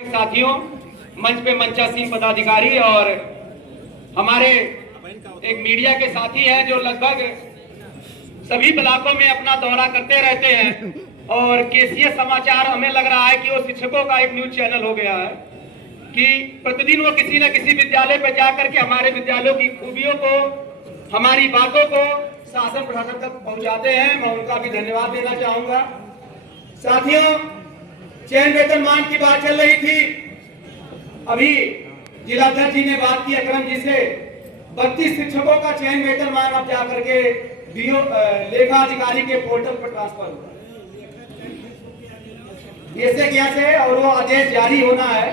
साथियों, मंच पे मंचासीन पदाधिकारी और हमारे एक मीडिया के साथी हैं जो लगभग सभी ब्लॉकों में अपना दौरा करते रहते हैं और केसीएस समाचार हमें लग रहा है कि वो शिक्षकों का एक न्यूज चैनल हो गया है कि प्रतिदिन वो किसी न किसी विद्यालय पर जाकर के हमारे विद्यालयों की खूबियों को, हमारी बातों को शासन प्रशासन तक पहुंचाते हैं। मैं उनका भी धन्यवाद देना चाहूंगा। साथियों, चयन वेतनमान की बात चल रही थी। अभी जिलाध्यक्ष जी ने बात की अकरम जी से, 32 शिक्षकों का चयन वेतनमान अब जाकर के लेखा अधिकारी के पोर्टल पर ट्रांसफर हुआ। जैसे कैसे और वो आदेश जारी होना है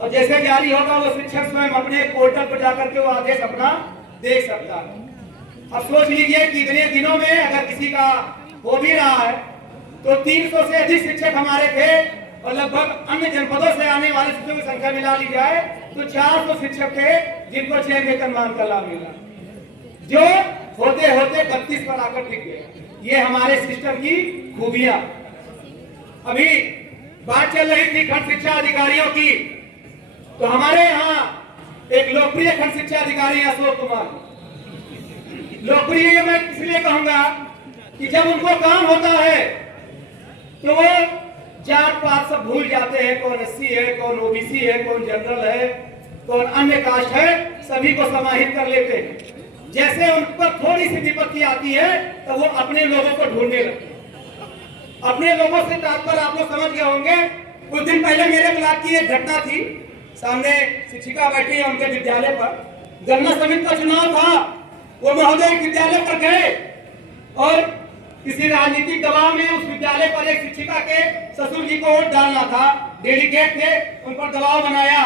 और जैसे जारी होगा वो शिक्षक स्वयं अपने पोर्टल पर जाकर के वो आदेश अपना देख सकता है। अब सोच लीजिए कि इतने दिनों में अगर किसी का हो भी रहा है तो 300 से अधिक शिक्षक हमारे थे और लगभग अन्य जनपदों से आने वाले शिक्षकों की संख्या मिला ली जाए तो 400 शिक्षक थे जिनको चयन वेतनमान का लाभ मिला, जो होते होते 32 पर आकर टिक गए। ये हमारे सिस्टम की खूबियां। अभी बात चल रही थी खंड शिक्षा अधिकारियों की, तो हमारे यहाँ एक लोकप्रिय खंड शिक्षा अधिकारी अशोक कुमार। लोकप्रिय मैं इसलिए कहूंगा कि जब उनको काम होता है तो वो जात पात सब भूल जाते हैं, कौन एससी है, कौन ओबीसी है, कौन जनरल है, कौन अन्य कास्ट है, सभी को समाहित कर लेते हैं। जैसे उन पर थोड़ी सी विपत्ति आती है तो वो अपने लोगों को ढूंढने लगते हैं। अपने लोगों से तात्पर्य आप लोग समझ गए होंगे। कुछ दिन पहले मेरे ब्लॉक की एक घटना थी। सामने शिक्षिका बैठी है उनके विद्यालय पर, गन्ना समिति का चुनाव था। वो महोदय विद्यालय पर गए और किसी राजनीतिक दबाव में उस विद्यालय पर एक शिक्षिका के ससुर जी को वोट डालना था, डेलीगेट थे, उन पर दबाव बनाया।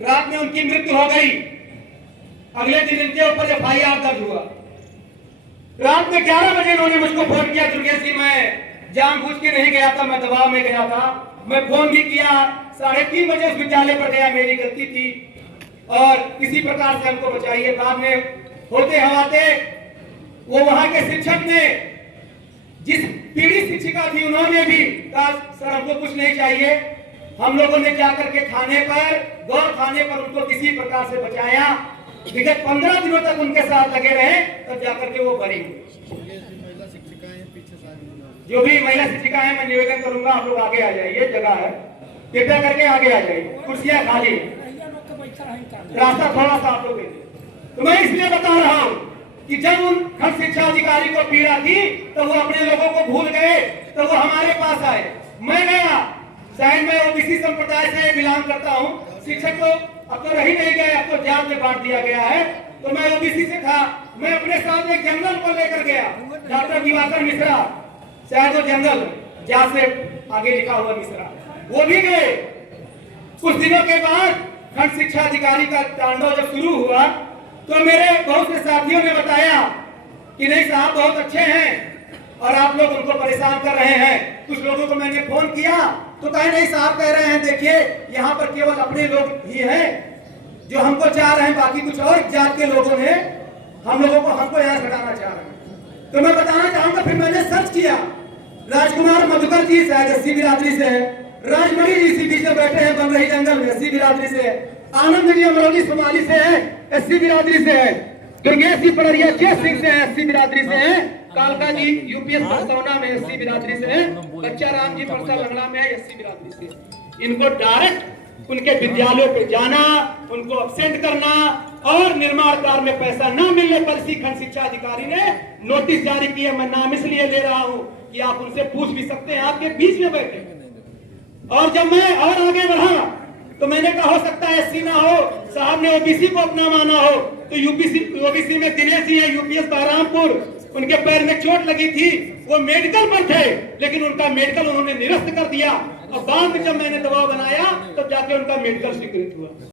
रात में उनकी मृत्यु हो गई। अगले दिन इनके ऊपर एफआईआर दर्ज हुआ। रात में 11 बजे उन्होंने मुझको फोन किया, दुर्गेश जी मैं जानबूझ के नहीं गया था, मैं दबाव में गया था। मैं फोन भी किया, 3:30 बजे उस विद्यालय पर गया, मेरी गलती थी और किसी प्रकार से हमको बचाइए। बाद में होते हवाते वो वहां के शिक्षक ने, जिस पीड़ित शिक्षिका थी, उन्होंने भी कहा सर हमको कुछ नहीं चाहिए। हम लोगों ने जाकर के थाने पर, गौर थाने पर उनको किसी प्रकार से बचाया। विगत 15 दिनों तक उनके साथ लगे रहे, तब जाकर के वो बरी हुई। जो भी महिला शिक्षिका है, मैं निवेदन करूंगा आप लोग आगे आ जाइए, जगह है, कृपया करके आगे आ जाइए, कुर्सियां खाली है, रास्ता थोड़ा सा आप लोग। तो मैं इसलिए बता रहा हूं कि जब उन खंड शिक्षा अधिकारी को पीड़ा थी तो वो अपने लोगों को भूल गए, तो वो हमारे पास आए। मैं गया, शायद मैं ओबीसी संप्रदाय से बिलोंग करता हूँ। शिक्षक तो अब तो रही नहीं गए, अब तो जात में बांट दिया गया है, तो मैं ओबीसी से था। मैं अपने साथ एक जनरल को लेकर गया, डॉक्टर दिवाकर मिश्रा, शायद वो जनरल जात से आगे लिखा हुआ मिश्रा, वो भी गए। कुछ दिनों के बाद खंड शिक्षा अधिकारी का तांडव जब शुरू हुआ तो मेरे बहुत से साथियों ने बताया कि नहीं साहब बहुत अच्छे हैं और आप लोग उनको परेशान कर रहे हैं। कुछ लोगों को मैंने फोन किया तो कहे नहीं साहब कह रहे हैं देखिए यहाँ पर केवल अपने लोग ही हैं जो हमको चाह रहे हैं, बाकी कुछ और जात के लोगों ने हम लोगों को हमको यहाँ हटाना चाह रहे हैं। तो मैं बताना चाहूंगा, फिर मैंने सर्च किया। राजकुमार मधुकर जी शायद एससी बिरादरी से है, राजमणि जी सीधी से बैठे हैं बन रही जंगल में, एससी बिरादरी से है, आनंद जी अमरोली सोमाली से है, एससी बिरादरी से है, दुर्गेश जी पड़रिया चेत सिंह से है, एससी बिरादरी से है, कालका जी यूपीएस परसौना में एससी बिरादरी से है, बच्चा राम जी परसा लंगड़ा में है, एससी बिरादरी से। इनको डायरेक्ट उनके विद्यालयों पे जाना, उनको अब्सेंट करना और निर्माण कार्य में पैसा न मिलने पर इसी खंड शिक्षा अधिकारी ने नोटिस जारी किया। मैं नाम इसलिए ले रहा हूँ कि आप उनसे पूछ भी सकते हैं, आपके बीच में बैठे। और जब मैं और आगे बढ़ा तो मैंने कहा हो सकता है एससी ना हो, साहब ने ओबीसी को अपना माना हो, तो ओबीसी में दिनेश जी है, यूपीएस बहरामपुर, उनके पैर में चोट लगी थी, वो मेडिकल पर थे, लेकिन उनका मेडिकल उन्होंने निरस्त कर दिया और बाद में जब मैंने दबाव बनाया तब जाके उनका मेडिकल स्वीकृत हुआ।